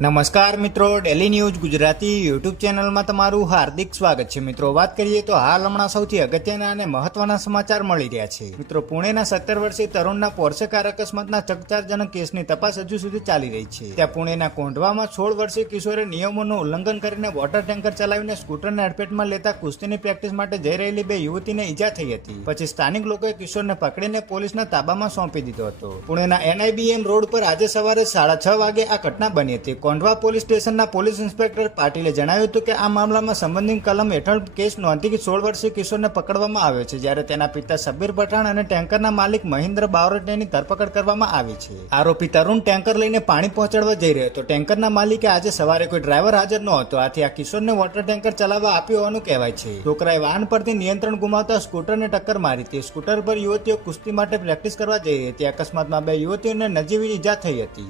નમસ્કાર મિત્રો, daily news Gujarati YouTube ચેનલમાં તમારું હાર્દિક સ્વાગત છે. મિત્રો, વાત કરીએ તો હાલ હમણાં સૌથી અગત્યના અને મહત્વના સમાચાર મળી રહ્યા છે. મિત્રો, પુણેના 17 વર્ષીય તરુણના પોર્શે કાર અકસ્માતના ચકચારજનક કેસની તપાસ હજુ સુધી ચાલી રહી છે. ત્યાં પુણેના કોંઢવામાં 16 વર્ષીય કિશોરે નિયમોનું ઉલ્લંઘન કરીને વોટર ટેન્કર ચલાવીને સ્કૂટરને અડફેટમાં લેતા કુસ્તીની પ્રેક્ટિસ માટે જઈ રહેલી બે યુવતીને ઈજા થઈ હતી. પછી સ્થાનિક લોકોએ કિશોરને પકડીને પોલીસના તાબામાં સોંપી દીધો હતો. પુણેના NIBM રોડ પર આજે સવારે 6:30 વાગે આ ઘટના બની હતી. કોંઢવા પોલીસ સ્ટેશનના પોલીસ ઇન્સ્પેક્ટર પાટીલે જણાવ્યું હતું કે આ મામલામાં સંબંધિત કલમ હેઠળ કેસ નોંધી 16 વર્ષીય કિશોરને પકડવામાં આવ્યો છે, જ્યારે તેના પિતા સબ્બીર પઠાણ અને ટેન્કરના માલિક મહિન્દ્ર બાવરટેની ધરપકડ કરવામાં આવી છે. આરોપી તરુણ ટેન્કર લઈને પાણી પહોંચાડવા જઈ રહ્યો હતો. ટેન્કરના માલિકે આજે સવારે કોઈ ડ્રાઈવર હાજર ન હતો, આથી આ કિશોરને વોટર ટેન્કર ચલાવવા આપ્યું હોવાનું કહેવાય છે. છોકરાએ વાહન પરથી નિયંત્રણ ગુમાવતા સ્કૂટરને ટક્કર મારી હતી. સ્કૂટર પર યુવતીઓ કુસ્તી માટે પ્રેક્ટિસ કરવા જઈ રહી હતી. અકસ્માતમાં બે યુવતીઓને નજીવી ઈજા થઈ હતી.